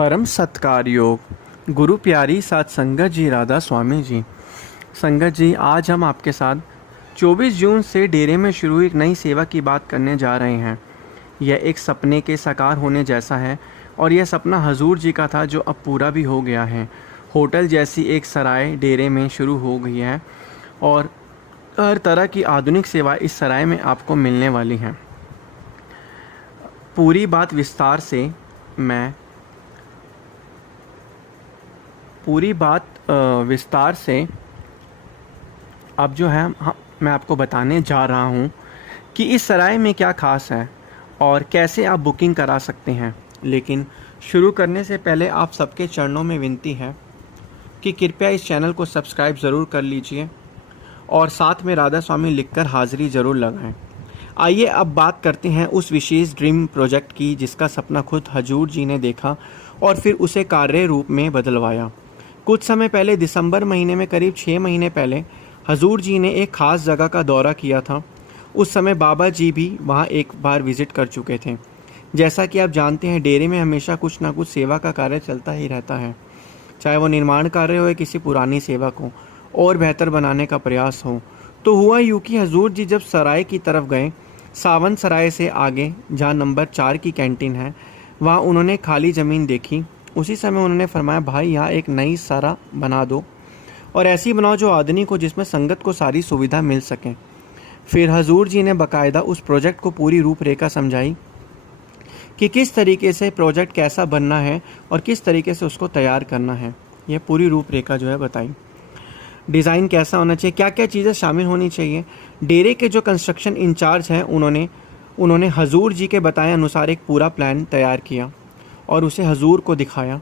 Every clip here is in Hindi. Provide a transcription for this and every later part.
परम सत्कार योग गुरु प्यारी साथ संगत जी राधा स्वामी जी। संगत जी, आज हम आपके साथ 24 जून से डेरे में शुरू हुई एक नई सेवा की बात करने जा रहे हैं। यह एक सपने के साकार होने जैसा है और यह सपना हजूर जी का था जो अब पूरा भी हो गया है। होटल जैसी एक सराय डेरे में शुरू हो गई है और हर तरह की आधुनिक सेवा इस सराय में आपको मिलने वाली हैं। पूरी बात विस्तार से अब जो है मैं आपको बताने जा रहा हूँ कि इस सराय में क्या खास है और कैसे आप बुकिंग करा सकते हैं। लेकिन शुरू करने से पहले आप सबके चरणों में विनती है कि कृपया इस चैनल को सब्सक्राइब ज़रूर कर लीजिए और साथ में राधा स्वामी लिखकर हाज़िरी ज़रूर लगाएं। आइए अब बात करते हैं उस विशेष ड्रीम प्रोजेक्ट की जिसका सपना खुद हजूर जी ने देखा और फिर उसे कार्य रूप में बदलवाया। कुछ समय पहले दिसंबर महीने में, करीब 6 महीने पहले, हजूर जी ने एक ख़ास जगह का दौरा किया था। उस समय बाबा जी भी वहाँ एक बार विज़िट कर चुके थे। जैसा कि आप जानते हैं, डेरे में हमेशा कुछ ना कुछ सेवा का कार्य चलता ही रहता है, चाहे वो निर्माण कार्य हो या किसी पुरानी सेवा को और बेहतर बनाने का प्रयास हो। तो हुआ यूँ कि हजूर जी जब सराय की तरफ गए, सावन सराय से आगे जहाँ नंबर 4 की कैंटीन है, वहाँ उन्होंने खाली ज़मीन देखी। उसी समय उन्होंने फरमाया, भाई यहाँ एक नई सरा बना दो और ऐसी बनाओ जो आदमी को, जिसमें संगत को सारी सुविधा मिल सके। फिर हजूर जी ने बाकायदा उस प्रोजेक्ट को पूरी रूपरेखा समझाई कि किस तरीके से प्रोजेक्ट कैसा बनना है और किस तरीके से उसको तैयार करना है। यह पूरी रूपरेखा जो है बताई। डिज़ाइन कैसा होना चाहिए, क्या क्या चीज़ें शामिल होनी चाहिए। डेरे के जो कंस्ट्रक्शन इंचार्ज हैं उन्होंने हजूर जी के बताए अनुसार एक पूरा प्लान तैयार किया और उसे हजूर को दिखाया।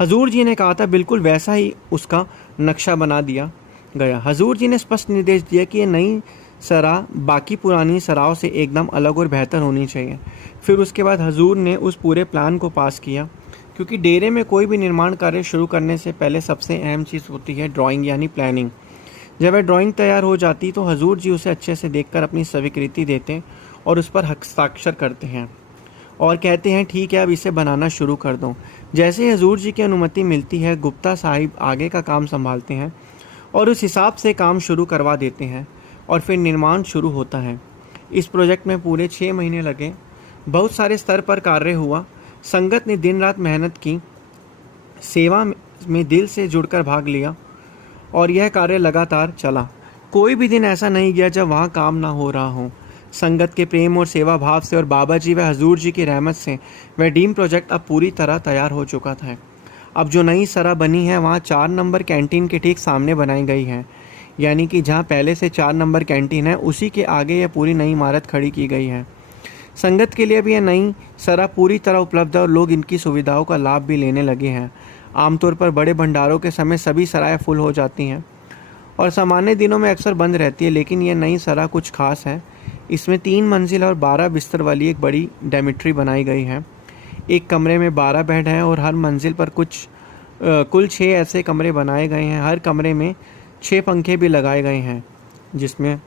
हजूर जी ने कहा था बिल्कुल वैसा ही उसका नक्शा बना दिया गया। हजूर जी ने स्पष्ट निर्देश दिया कि ये नई सरा बाकी पुरानी सराओं से एकदम अलग और बेहतर होनी चाहिए। फिर उसके बाद हजूर ने उस पूरे प्लान को पास किया, क्योंकि डेरे में कोई भी निर्माण कार्य शुरू करने से पहले सबसे अहम चीज़ होती है ड्राइंग यानी प्लानिंग। जब वह ड्राइंग तैयार हो जाती तो हजूर जी उसे अच्छे से देखकर अपनी स्वीकृति देते और उस पर हस्ताक्षर करते हैं और कहते हैं ठीक है, अब इसे बनाना शुरू कर दो। जैसे ही हजूर जी की अनुमति मिलती है, गुप्ता साहिब आगे का काम संभालते हैं और उस हिसाब से काम शुरू करवा देते हैं और फिर निर्माण शुरू होता है। इस प्रोजेक्ट में पूरे 6 महीने लगे। बहुत सारे स्तर पर कार्य हुआ। संगत ने दिन रात मेहनत की, सेवा में दिल से जुड़कर भाग लिया और यह कार्य लगातार चला। कोई भी दिन ऐसा नहीं गया जब वहाँ काम ना हो रहा हो। संगत के प्रेम और सेवा भाव से और बाबा जी व हजूर जी की रहमत से वह ड्रीम प्रोजेक्ट अब पूरी तरह तैयार हो चुका था। अब जो नई सरा बनी है वहाँ 4 नंबर कैंटीन के ठीक सामने बनाई गई है, यानी कि जहाँ पहले से 4 नंबर कैंटीन है उसी के आगे यह पूरी नई इमारत खड़ी की गई है। संगत के लिए भी यह नई सरा पूरी तरह उपलब्ध है और लोग इनकी सुविधाओं का लाभ भी लेने लगे हैं। आमतौर पर बड़े भंडारों के समय सभी सराएं फुल हो जाती हैं और सामान्य दिनों में अक्सर बंद रहती है, लेकिन यह नई सरा कुछ खास है। इसमें 3 मंजिल और 12 बिस्तर वाली एक बड़ी डॉर्मेट्री बनाई गई है। एक कमरे में 12 बेड हैं और हर मंजिल पर कुल 6 ऐसे कमरे बनाए गए हैं। हर कमरे में 6 पंखे भी लगाए गए हैं, जिसमें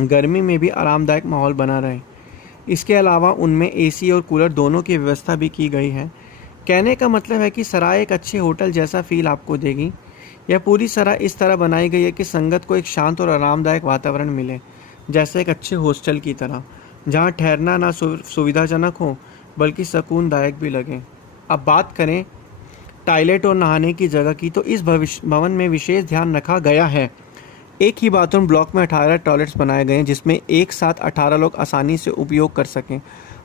गर्मी में भी आरामदायक माहौल बना रहे। इसके अलावा उनमें एसी और कूलर दोनों की व्यवस्था भी की गई है। कहने का मतलब है कि सराय एक अच्छे होटल जैसा फील आपको देगी। यह पूरी सराय इस तरह बनाई गई है कि संगत को एक शांत और आरामदायक वातावरण मिले, जैसे एक अच्छे हॉस्टल की तरह, जहां ठहरना ना सुविधाजनक हो बल्कि सुकूनदायक भी लगे। अब बात करें टॉयलेट और नहाने की जगह की, तो इस भवन में विशेष ध्यान रखा गया है। एक ही बाथरूम ब्लॉक में 18 टॉयलेट्स बनाए गए हैं, जिसमें एक साथ 18 लोग आसानी से उपयोग कर सकें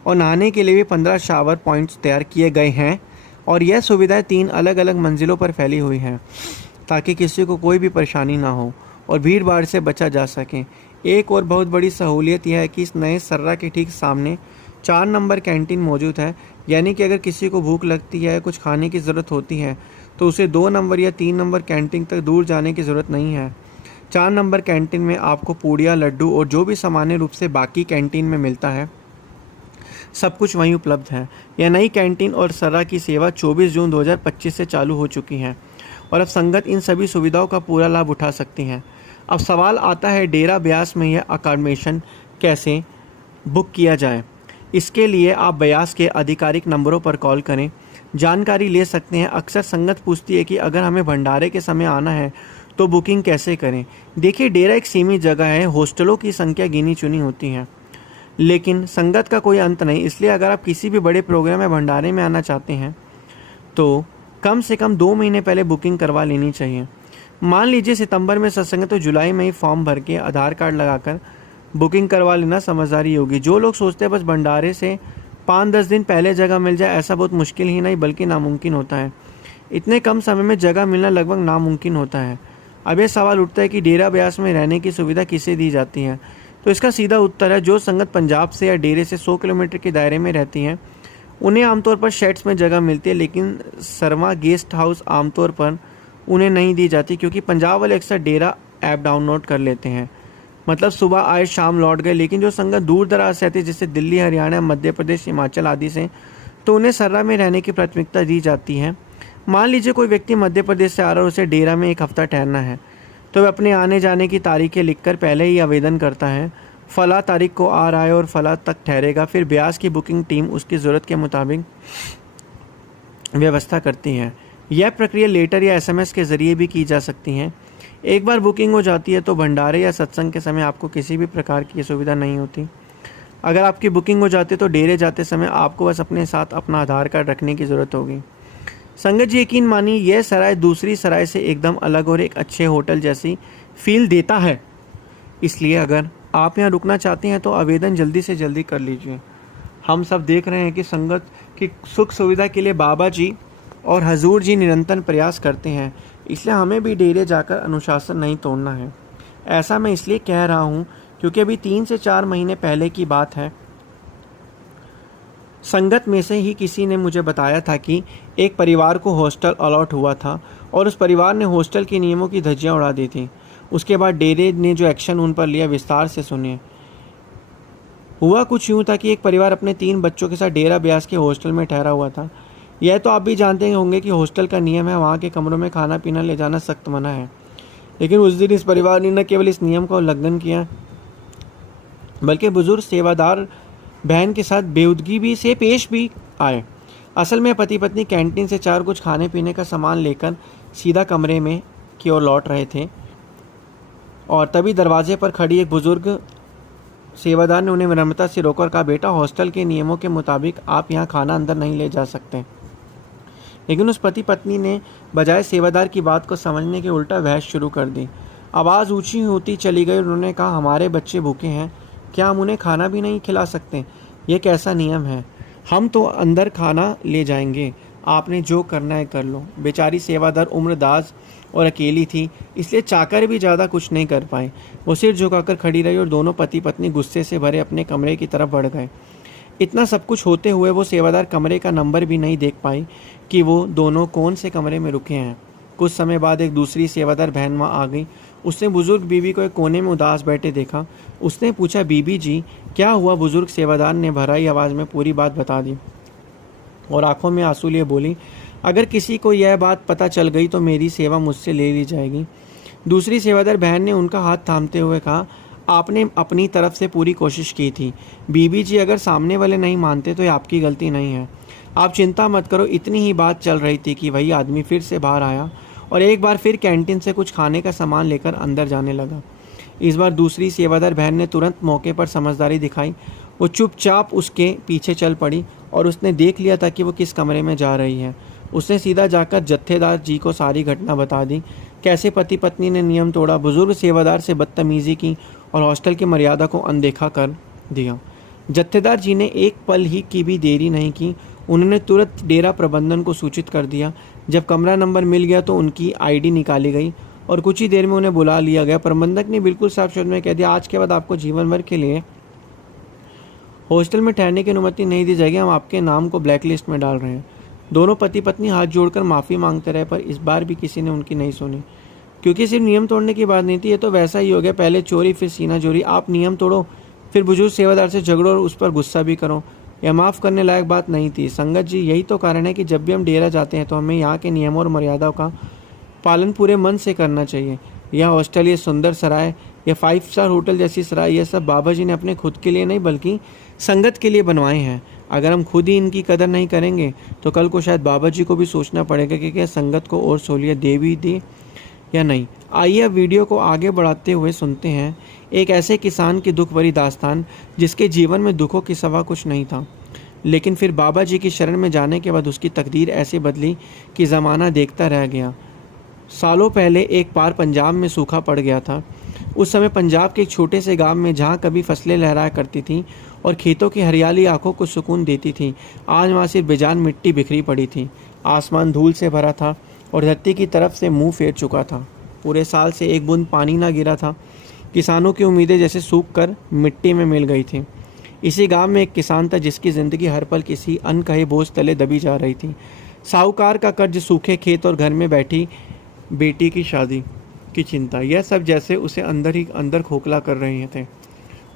और नहाने के लिए भी 15 शावर पॉइंट्स तैयार किए गए हैं और यह सुविधाएं 3 अलग अलग मंजिलों पर फैली हुई हैं, ताकि किसी को कोई भी परेशानी ना हो और भीड़ भाड़ से बचा जा सके। एक और बहुत बड़ी सहूलियत यह है कि इस नए सर्रा के ठीक सामने 4 नंबर कैंटीन मौजूद है, यानी कि अगर किसी को भूख लगती है, कुछ खाने की ज़रूरत होती है, तो उसे 2 नंबर या 3 नंबर कैंटीन तक दूर जाने की ज़रूरत नहीं है। 4 नंबर कैंटीन में आपको पूड़ियाँ, लड्डू और जो भी सामान्य रूप से बाकी कैंटीन में मिलता है, सब कुछ वहीं उपलब्ध है। यह नई कैंटीन और सर्रा की सेवा 24 जून 2025 से चालू हो चुकी है और अब संगत इन सभी सुविधाओं का पूरा लाभ उठा सकती हैं। अब सवाल आता है, डेरा ब्यास में यह अकोमोडेशन कैसे बुक किया जाए। इसके लिए आप ब्यास के आधिकारिक नंबरों पर कॉल करें, जानकारी ले सकते हैं। अक्सर संगत पूछती है कि अगर हमें भंडारे के समय आना है तो बुकिंग कैसे करें। देखिए, डेरा एक सीमित जगह है, हॉस्टलों की संख्या गिनी चुनी होती है, लेकिन संगत का कोई अंत नहीं। इसलिए अगर आप किसी भी बड़े प्रोग्राम या भंडारे में आना चाहते हैं तो कम से कम 2 महीने पहले बुकिंग करवा लेनी चाहिए। मान लीजिए सितंबर में सत्संग है तो जुलाई में ही फॉर्म भर के आधार कार्ड लगाकर बुकिंग करवा लेना समझदारी होगी। जो लोग सोचते हैं बस भंडारे से 5-10 दिन पहले जगह मिल जाए, ऐसा बहुत मुश्किल ही नहीं बल्कि नामुमकिन होता है। इतने कम समय में जगह मिलना लगभग नामुमकिन होता है। अब ये सवाल उठता है कि डेरा ब्यास में रहने की सुविधा किसे दी जाती है। तो इसका सीधा उत्तर है, जो संगत पंजाब से या डेरे से 100 किलोमीटर के दायरे में रहती हैं उन्हें आमतौर पर शेड्स में जगह मिलती है, लेकिन सरवा गेस्ट हाउस आमतौर पर उन्हें नहीं दी जाती, क्योंकि पंजाब वाले अक्सर डेरा ऐप डाउनलोड कर लेते हैं, मतलब सुबह आए शाम लौट गए। लेकिन जो संगत दूर दराज से आती है जैसे दिल्ली, हरियाणा, मध्य प्रदेश, हिमाचल आदि से, तो उन्हें सर्रा में रहने की प्राथमिकता दी जाती है। मान लीजिए कोई व्यक्ति मध्य प्रदेश से आ रहा है, उसे डेरा में 1 हफ्ता ठहरना है, तो वह अपने आने जाने की तारीखें लिखकर पहले ही आवेदन करता है, फला तारीख को आ रहा है और फला तक ठहरेगा। फिर ब्यास की बुकिंग टीम उसकी ज़रूरत के मुताबिक व्यवस्था करती है। यह प्रक्रिया लेटर या SMS के ज़रिए भी की जा सकती है। एक बार बुकिंग हो जाती है तो भंडारे या सत्संग के समय आपको किसी भी प्रकार की सुविधा नहीं होती। अगर आपकी बुकिंग हो जाती है तो डेरे जाते समय आपको बस अपने साथ अपना आधार कार्ड रखने की ज़रूरत होगी। संगत जी, यकीन मानिए यह सराय दूसरी सराय से एकदम अलग और एक अच्छे होटल जैसी फील देता है। इसलिए अगर आप यहाँ रुकना चाहते हैं तो आवेदन जल्दी से जल्दी कर लीजिए। हम सब देख रहे हैं कि संगत की सुख सुविधा के लिए बाबा जी और हजूर जी निरंतर प्रयास करते हैं, इसलिए हमें भी डेरे जाकर अनुशासन नहीं तोड़ना है। ऐसा मैं इसलिए कह रहा हूँ क्योंकि अभी 3 से 4 महीने पहले की बात है। संगत में से ही किसी ने मुझे बताया था कि एक परिवार को हॉस्टल अलॉट हुआ था और उस परिवार ने हॉस्टल के नियमों की धज्जियां उड़ा दी थी। उसके बाद डेरे ने जो एक्शन उन पर लिया, विस्तार से सुनिए। हुआ कुछ यूँ था कि एक परिवार अपने 3 बच्चों के साथ डेरा ब्यास के हॉस्टल में ठहरा हुआ था। यह तो आप भी जानते होंगे कि हॉस्टल का नियम है, वहाँ के कमरों में खाना पीना ले जाना सख्त मना है। लेकिन उस दिन इस परिवार ने न केवल इस नियम का उल्लंघन किया बल्कि बुजुर्ग सेवादार बहन के साथ बेहूदगी भी से पेश भी आए। असल में पति पत्नी कैंटीन से 4 कुछ खाने पीने का सामान लेकर सीधा कमरे में की ओर लौट रहे थे और तभी दरवाजे पर खड़ी एक बुजुर्ग सेवादार ने उन्हें विनम्रता से रोकर कहा, बेटा हॉस्टल के नियमों के मुताबिक आप यहाँ खाना अंदर नहीं ले जा सकते। लेकिन उस पति पत्नी ने बजाय सेवादार की बात को समझने के उल्टा बहस शुरू कर दी। आवाज़ ऊंची होती चली गई। उन्होंने कहा, हमारे बच्चे भूखे हैं, क्या हम उन्हें खाना भी नहीं खिला सकते? ये कैसा नियम है? हम तो अंदर खाना ले जाएंगे, आपने जो करना है कर लो। बेचारी सेवादार उम्रदाज और अकेली थी, इसलिए चाकर भी ज़्यादा कुछ नहीं कर पाए। वो सिर झुकाकर खड़ी रही और दोनों पति पत्नी गुस्से से भरे अपने कमरे की तरफ बढ़ गए। इतना सब कुछ होते हुए वो सेवादार कमरे का नंबर भी नहीं देख पाई कि वो दोनों कौन से कमरे में रुके हैं। कुछ समय बाद एक दूसरी सेवादार बहन वहाँ आ गई। उसने बुजुर्ग बीवी को एक कोने में उदास बैठे देखा। उसने पूछा, बीबी जी क्या हुआ? बुजुर्ग सेवादार ने भराई आवाज़ में पूरी बात बता दी और आंखों में आंसू लिए बोली, अगर किसी को यह बात पता चल गई तो मेरी सेवा मुझसे ले ली जाएगी। दूसरी सेवादार बहन ने उनका हाथ थामते हुए कहा, आपने अपनी तरफ से पूरी कोशिश की थी बीबी जी, अगर सामने वाले नहीं मानते तो ये आपकी गलती नहीं है। आप चिंता मत करो। इतनी ही बात चल रही थी कि वही आदमी फिर से बाहर आया और एक बार फिर कैंटीन से कुछ खाने का सामान लेकर अंदर जाने लगा। इस बार दूसरी सेवादार बहन ने तुरंत मौके पर समझदारी दिखाई। वो चुपचाप उसके पीछे चल पड़ी और उसने देख लिया था कि वो किस कमरे में जा रही है। उसने सीधा जाकर जत्थेदार जी को सारी घटना बता दी, कैसे पति पत्नी ने नियम तोड़ा, बुजुर्ग सेवादार से बदतमीजी की और हॉस्टल की मर्यादा को अनदेखा कर दिया। जत्थेदार जी ने एक पल ही की भी देरी नहीं की। उन्होंने तुरंत डेरा प्रबंधन को सूचित कर दिया। जब कमरा नंबर मिल गया तो उनकी ID निकाली गई और कुछ ही देर में उन्हें बुला लिया गया। प्रबंधक ने बिल्कुल साफ शब्द में कह दिया, आज के बाद आपको जीवन भर के लिए हॉस्टल में ठहरने की अनुमति नहीं दी जाएगी, हम आपके नाम को ब्लैक लिस्ट में डाल रहे हैं। दोनों पति पत्नी हाथ जोड़कर माफ़ी मांगते रहे, पर इस बार भी किसी ने उनकी नहीं सुनी, क्योंकि सिर्फ नियम तोड़ने की बात नहीं थी। ये तो वैसा ही हो गया, पहले चोरी फिर सीना चोरी। आप नियम तोड़ो, फिर बुजुर्ग सेवादार से झगड़ो और उस पर गुस्सा भी करो। यह माफ़ करने लायक बात नहीं थी। संगत जी, यही तो कारण है कि जब भी हम डेरा जाते हैं तो हमें यहाँ के नियमों और मर्यादाओं का पालन पूरे मन से करना चाहिए। यह हॉस्टल, ये सुंदर सराय, यह 5 स्टार होटल जैसी सराय, यह सब बाबा जी ने अपने खुद के लिए नहीं बल्कि संगत के लिए बनवाए हैं। अगर हम खुद ही इनकी कदर नहीं करेंगे तो कल को शायद बाबा जी को भी सोचना पड़ेगा कि क्या संगत को और सहूलियत दे भी दे या नहीं। आइए अब वीडियो को आगे बढ़ाते हुए सुनते हैं एक ऐसे किसान की दुख भरी दास्तान जिसके जीवन में दुखों के सिवा कुछ नहीं था, लेकिन फिर बाबा जी की शरण में जाने के बाद उसकी तकदीर ऐसे बदली कि ज़माना देखता रह गया। सालों पहले एक बार पंजाब में सूखा पड़ गया था। उस समय पंजाब के एक छोटे से गांव में जहां कभी फसलें लहराया करती थीं और खेतों की हरियाली आंखों को सुकून देती थी, आज वहां सिर्फ बेजान मिट्टी बिखरी पड़ी थी। आसमान धूल से भरा था और धरती की तरफ से मुंह फेर चुका था। पूरे साल से एक बूंद पानी ना गिरा था। किसानों की उम्मीदें जैसे सूख कर मिट्टी में मिल गई थी। इसी गांव में एक किसान था जिसकी ज़िंदगी हर पल किसी अनकहे बोझ तले दबी जा रही थी। साहूकार का कर्ज, सूखे खेत और घर में बैठी बेटी की शादी की चिंता, यह सब जैसे उसे अंदर ही अंदर खोखला कर रहे थे।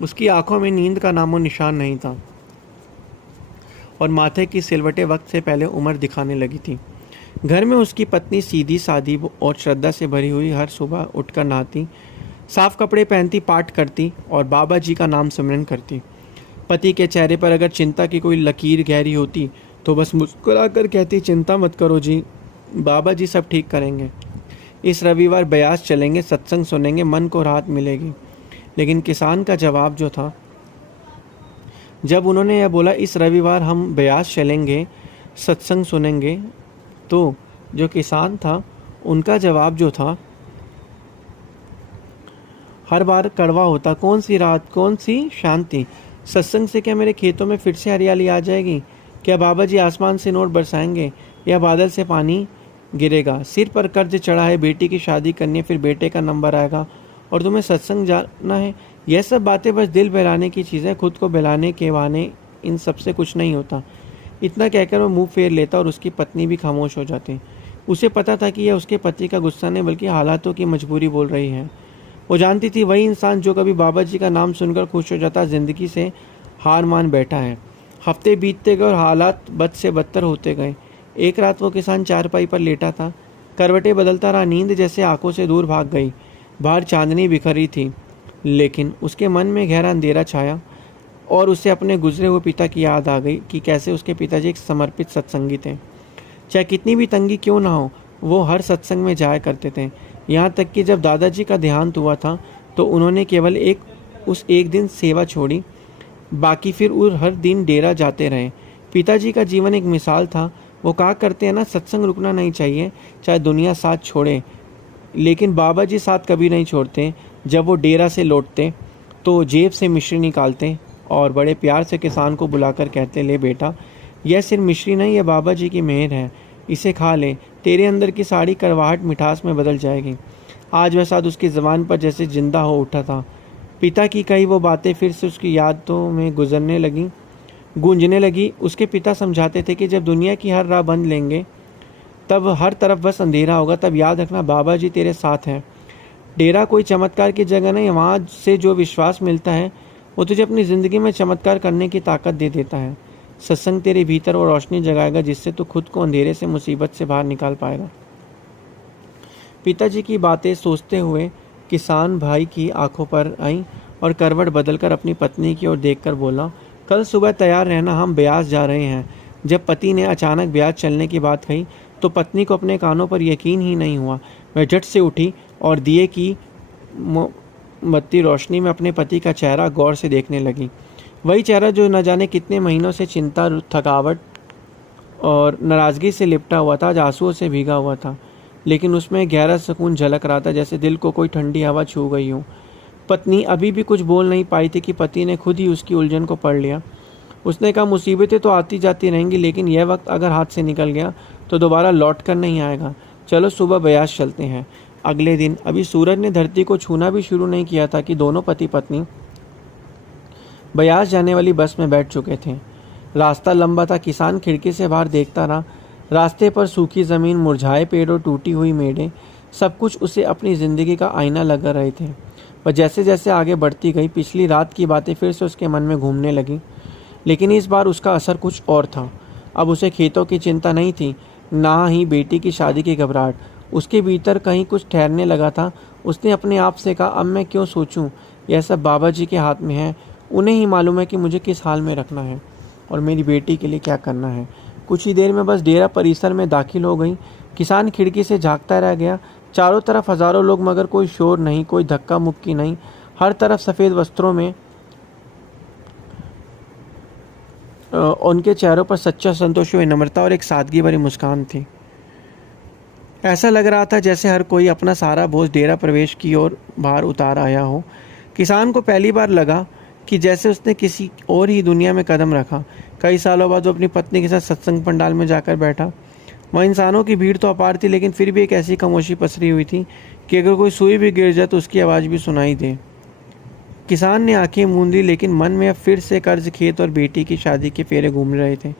उसकी आंखों में नींद का नामो निशान नहीं था और माथे की सिलवटें वक्त से पहले उम्र दिखाने लगी थी। घर में उसकी पत्नी सीधी सादी और श्रद्धा से भरी हुई हर सुबह उठकर नहाती, साफ कपड़े पहनती, पाठ करती और बाबा जी का नाम सिमरन करती। पति के चेहरे पर अगर चिंता की कोई लकीर गहरी होती तो बस मुस्कुरा कर कहती, चिंता मत करो जी, बाबा जी सब ठीक करेंगे। इस रविवार ब्यास चलेंगे, सत्संग सुनेंगे, मन को राहत मिलेगी। लेकिन किसान का जवाब जो था, जब उन्होंने यह बोला इस रविवार हम ब्यास चलेंगे, सत्संग सुनेंगे, तो जो किसान था उनका जवाब जो था हर बार कड़वा होता। कौन सी राहत, कौन सी शांति, सत्संग से क्या मेरे खेतों में फिर से हरियाली आ जाएगी? क्या बाबा जी आसमान से नोट बरसाएंगे या बादल से पानी गिरेगा? सिर पर कर्ज चढ़ा है, बेटी की शादी करनी है, फिर बेटे का नंबर आएगा और तुम्हें सत्संग जाना है। यह सब बातें बस दिल बहलाने की चीज़ें, खुद को बहलाने के बहाने इन सब से कुछ नहीं होता। इतना कहकर वो मुंह फेर लेता और उसकी पत्नी भी खामोश हो जाती। उसे पता था कि यह उसके पति का गुस्सा नहीं बल्कि हालातों की मजबूरी बोल रही है। वो जानती थी वही इंसान जो कभी बाबा जी का नाम सुनकर खुश हो जाता, जिंदगी से हार मान बैठा है। हफ्ते बीतते गए और हालात बद से बदतर होते गए। एक रात वो किसान चारपाई पर लेटा था, करवटें बदलता रहा, नींद जैसे आंखों से दूर भाग गई। बाहर चांदनी बिखरी थी, लेकिन उसके मन में गहरा अंधेरा छाया और उसे अपने गुजरे हुए पिता की याद आ गई कि कैसे उसके पिताजी एक समर्पित सत्संगी थे। चाहे कितनी भी तंगी क्यों ना हो, वो हर सत्संग में जाया करते थे। यहाँ तक कि जब दादाजी का देहांत हुआ था तो उन्होंने केवल उस एक दिन सेवा छोड़ी, बाकी फिर हर दिन डेरा जाते रहे। पिताजी का जीवन एक मिसाल था। वो कहा करते हैं ना, सत्संग रुकना नहीं चाहिए चाहे दुनिया साथ छोड़े, लेकिन बाबा जी साथ कभी नहीं छोड़ते। जब वो डेरा से लौटते तो जेब से मिश्री निकालते और बड़े प्यार से किसान को बुलाकर कहते, ले बेटा, यह सिर्फ मिश्री नहीं, यह बाबा जी की मेहर है, इसे खा ले, तेरे अंदर की सारी कड़वाहट मिठास में बदल जाएगी। आज वह साथ उसकी ज़बान पर जैसे जिंदा हो उठा था। पिता की कही वो बातें फिर से उसकी यादों में गूंजने लगी। उसके पिता समझाते थे कि जब दुनिया की हर राह बंद लेंगे, तब हर तरफ बस अंधेरा होगा, तब याद रखना बाबा जी तेरे साथ हैं। डेरा कोई चमत्कार की जगह नहीं, वहाँ से जो विश्वास मिलता है वो तुझे अपनी ज़िंदगी में चमत्कार करने की ताकत दे देता है। सत्संग तेरे भीतर वो रोशनी जगाएगा जिससे तू खुद को अंधेरे से, मुसीबत से बाहर निकाल पाएगा। पिताजी की बातें सोचते हुए किसान भाई की आंखों पर आई और करवट बदलकर अपनी पत्नी की ओर देखकर बोला, कल सुबह तैयार रहना, हम ब्यास जा रहे हैं। जब पति ने अचानक ब्यास चलने की बात कही तो पत्नी को अपने कानों पर यकीन ही नहीं हुआ। वह झट से उठी और दिए की मोमबत्ती रोशनी में अपने पति का चेहरा गौर से देखने लगी। वही चेहरा जो न जाने कितने महीनों से चिंता, थकावट और नाराज़गी से लिपटा हुआ था, आज आंसुओं से भीगा हुआ था, लेकिन उसमें गहरा सुकून झलक रहा था, जैसे दिल को कोई ठंडी हवा छू गई हो। पत्नी अभी भी कुछ बोल नहीं पाई थी कि पति ने खुद ही उसकी उलझन को पढ़ लिया। उसने कहा, मुसीबतें तो आती जाती रहेंगी, लेकिन यह वक्त अगर हाथ से निकल गया तो दोबारा लौट कर नहीं आएगा। चलो सुबह ब्यास चलते हैं। अगले दिन अभी सूरज ने धरती को छूना भी शुरू नहीं किया था कि दोनों पति पत्नी ब्यास जाने वाली बस में बैठ चुके थे। रास्ता लंबा था। किसान खिड़की से बाहर देखता रहा। रास्ते पर सूखी ज़मीन, मुरझाए पेड़ और टूटी हुई मेड़ें, सब कुछ उसे अपनी ज़िंदगी का आईना लगा रहे थे। पर जैसे जैसे आगे बढ़ती गई, पिछली रात की बातें फिर से उसके मन में घूमने लगी, लेकिन इस बार उसका असर कुछ और था। अब उसे खेतों की चिंता नहीं थी, ना ही बेटी की शादी की घबराहट। उसके भीतर कहीं कुछ ठहरने लगा था। उसने अपने आप से कहा, अब मैं क्यों सोचूं, यह सब बाबा जी के हाथ में है, उन्हें ही मालूम है कि मुझे किस हाल में रखना है। और मेरी बेटी के लिए क्या करना है। कुछ ही देर में बस डेरा परिसर में दाखिल हो गई। किसान खिड़की से झांकता रह गया। चारों तरफ हजारों लोग, मगर कोई शोर नहीं, कोई धक्का मुक्की नहीं। हर तरफ सफ़ेद वस्त्रों में उनके चेहरों पर सच्चा संतोष, विनम्रता और एक सादगी भरी मुस्कान थी। ऐसा लग रहा था जैसे हर कोई अपना सारा बोझ डेरा प्रवेश की ओर बाहर उतार आया हो। किसान को पहली बार लगा कि जैसे उसने किसी और ही दुनिया में कदम रखा। कई सालों बाद वो अपनी पत्नी के साथ सत्संग पंडाल में जाकर बैठा। वहाँ इंसानों की भीड़ तो अपार थी, लेकिन फिर भी एक ऐसी खामोशी पसरी हुई थी कि अगर कोई सुई भी गिर जाए तो उसकी आवाज़ भी सुनाई दे। किसान ने आंखें मूंद ली, लेकिन मन में अब फिर से कर्ज, खेत और बेटी की शादी के फेरे घूम रहे थे।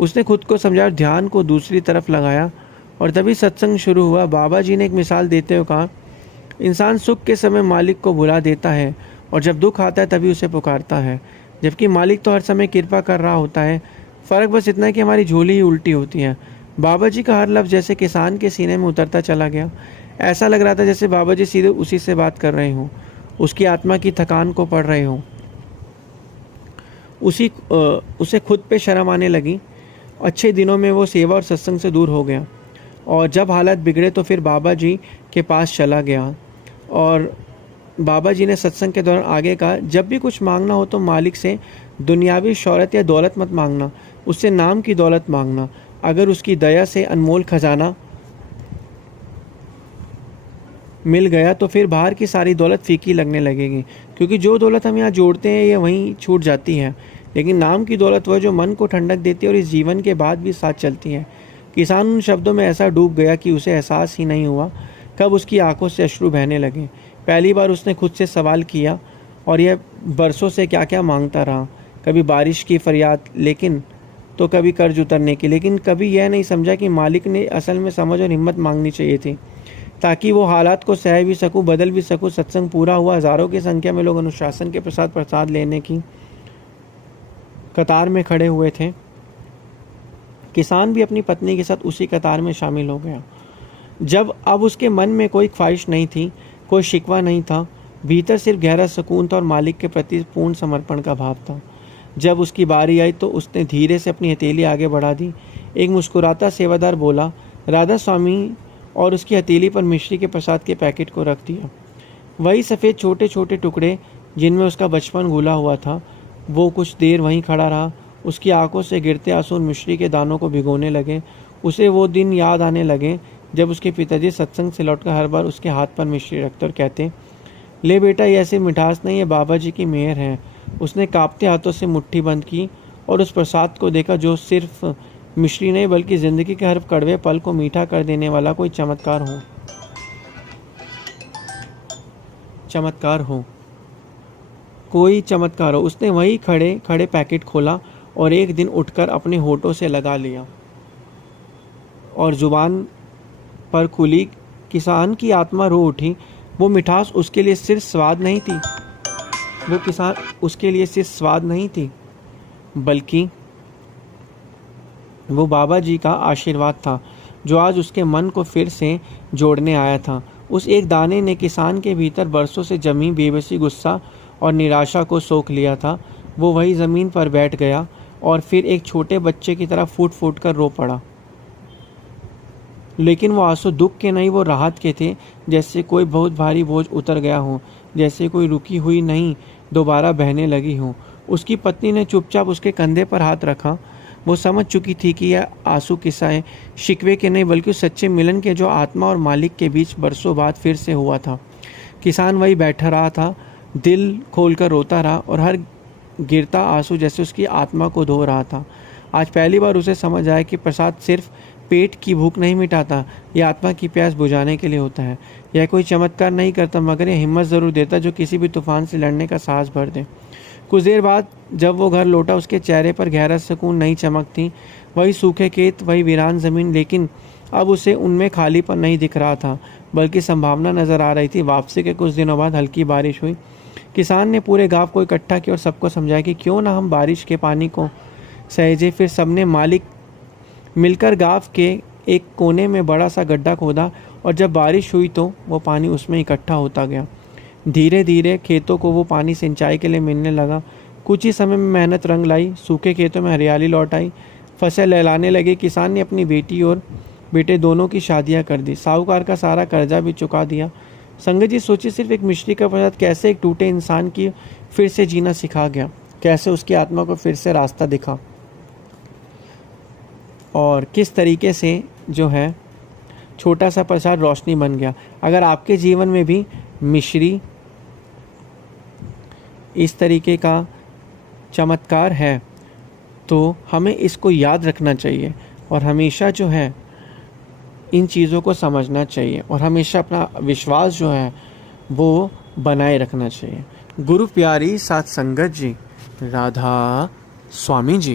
उसने खुद को समझाया और ध्यान को दूसरी तरफ लगाया, और तभी सत्संग शुरू हुआ। बाबा जी ने एक मिसाल देते हुए कहा, इंसान सुख के समय मालिक को भुला देता है और जब दुख आता है तभी उसे पुकारता है, जबकि मालिक तो हर समय कृपा कर रहा होता है। फ़र्क बस इतना है कि हमारी झोली ही उल्टी होती है। बाबा जी का हर लफ्ज़ जैसे किसान के सीने में उतरता चला गया। ऐसा लग रहा था जैसे बाबा जी सीधे उसी से बात कर रहे हों, उसकी आत्मा की थकान को पढ़ रहे हों। उसे खुद पे शर्म आने लगी। अच्छे दिनों में वो सेवा और सत्संग से दूर हो गया, और जब हालत बिगड़े तो फिर बाबा जी के पास चला गया। और बाबा जी ने सत्संग के दौरान आगे कहा, जब भी कुछ मांगना हो तो मालिक से दुनियावी शौहरत या दौलत मत मांगना, उससे नाम की दौलत मांगना। अगर उसकी दया से अनमोल खजाना मिल गया तो फिर बाहर की सारी दौलत फीकी लगने लगेगी, क्योंकि जो दौलत हम यहाँ जोड़ते हैं ये वहीं छूट जाती है। लेकिन नाम की दौलत वह जो मन को ठंडक देती है और इस जीवन के बाद भी साथ चलती है। किसान उन शब्दों में ऐसा डूब गया कि उसे एहसास ही नहीं हुआ कब उसकी आंखों से अश्रु बहने लगे। पहली बार उसने खुद से सवाल किया, और यह बरसों से क्या क्या मांगता रहा। कभी बारिश की फरियाद, लेकिन तो कभी कर्ज उतरने की, लेकिन कभी यह नहीं समझा कि मालिक ने असल में समझ और हिम्मत मांगनी चाहिए थी, ताकि वो हालात को सह भी सकूं, बदल भी सकूं। सत्संग पूरा हुआ। हजारों की संख्या में लोग अनुशासन के प्रसाद लेने की कतार में खड़े हुए थे। किसान भी अपनी पत्नी के साथ उसी कतार में शामिल हो गया। जब अब उसके मन में कोई ख्वाहिश नहीं थी, कोई शिकवा नहीं था, भीतर सिर्फ गहरा सुकून था और मालिक के प्रति पूर्ण समर्पण का भाव था। जब उसकी बारी आई तो उसने धीरे से अपनी हथेली आगे बढ़ा दी। एक मुस्कुराता सेवादार बोला, राधा स्वामी, और उसकी हथेली पर मिश्री के प्रसाद के पैकेट को रख दिया। वही सफ़ेद छोटे छोटे टुकड़े जिनमें उसका बचपन घुला हुआ था। वो कुछ देर वहीं खड़ा रहा। उसकी आंखों से गिरते आंसू मिश्री के दानों को भिगोने लगे। उसे वो दिन याद आने लगे जब उसके पिताजी सत्संग से लौटकर हर बार उसके हाथ पर मिश्री रखते और कहते, ले बेटा, ये ऐसी मिठास नहीं है, बाबा जी की मेहर है। उसने कांपते हाथों से मुट्ठी बंद की और उस प्रसाद को देखा, जो सिर्फ मिश्री नहीं बल्कि जिंदगी के हर कड़वे पल को मीठा कर देने वाला कोई चमत्कार हो। कोई चमत्कार हो। उसने वही खड़े खड़े पैकेट खोला और एक दिन उठकर अपने होठों से लगा लिया और जुबान पर खुली। किसान की आत्मा रो उठी। वो मिठास उसके लिए सिर्फ स्वाद नहीं थी, बल्कि वो बाबा जी का आशीर्वाद था, जो आज उसके मन को फिर से जोड़ने आया था। उस एक दाने ने किसान के भीतर बरसों से जमी बेबसी, गुस्सा और निराशा को सोख लिया था। वो वही ज़मीन पर बैठ गया और फिर एक छोटे बच्चे की तरह फूट फूट कर रो पड़ा। लेकिन वो आंसू दुख के नहीं, वो राहत के थे, जैसे कोई बहुत भारी बोझ उतर गया हो, जैसे कोई रुकी हुई नहीं दोबारा बहने लगी हो। उसकी पत्नी ने चुपचाप उसके कंधे पर हाथ रखा। वो समझ चुकी थी कि यह आंसू किस्सा शिकवे के नहीं बल्कि उस सच्चे मिलन के जो आत्मा और मालिक के बीच बरसों बाद फिर से हुआ था। किसान वही बैठा रहा था, दिल खोलकर रोता रहा, और हर गिरता आंसू जैसे उसकी आत्मा को धो रहा था। आज पहली बार उसे समझ आया कि प्रसाद सिर्फ पेट की भूख नहीं मिटाता, यह आत्मा की प्यास बुझाने के लिए होता है। यह कोई चमत्कार नहीं करता, मगर यह हिम्मत ज़रूर देता जो किसी भी तूफान से लड़ने का साहस भर दे। कुछ देर बाद जब वो घर लौटा, उसके चेहरे पर गहरा सुकून, नई चमक थी। वही सूखे खेत, वही वीरान ज़मीन, लेकिन अब उसे उनमें खालीपन नहीं दिख रहा था, बल्कि संभावना नज़र आ रही थी। वापसी के कुछ दिनों बाद हल्की बारिश हुई। किसान ने पूरे गांव को इकट्ठा किया और सबको समझाया कि क्यों ना हम बारिश के पानी को सहेजे। फिर सबने मालिक मिलकर गांव के एक कोने में बड़ा सा गड्ढा खोदा, और जब बारिश हुई तो वो पानी उसमें इकट्ठा होता गया। धीरे धीरे खेतों को वो पानी सिंचाई के लिए मिलने लगा। कुछ ही समय में मेहनत रंग लाई, सूखे खेतों में हरियाली लौट आई, फसल लहलाने लगे। किसान ने अपनी बेटी और बेटे दोनों की शादियां कर दी, साहूकार का सारा कर्जा भी चुका दिया। संगत जी सोचिए, सिर्फ एक मिश्री का प्रसाद कैसे एक टूटे इंसान की फिर से जीना सिखा गया, कैसे उसकी आत्मा को फिर से रास्ता दिखा, और किस तरीके से जो है छोटा सा प्रसाद रोशनी बन गया। अगर आपके जीवन में भी मिश्री इस तरीके का चमत्कार है तो हमें इसको याद रखना चाहिए और हमेशा जो है इन चीज़ों को समझना चाहिए और हमेशा अपना विश्वास जो है वो बनाए रखना चाहिए। गुरु प्यारी साथ संगत जी, राधा स्वामी जी।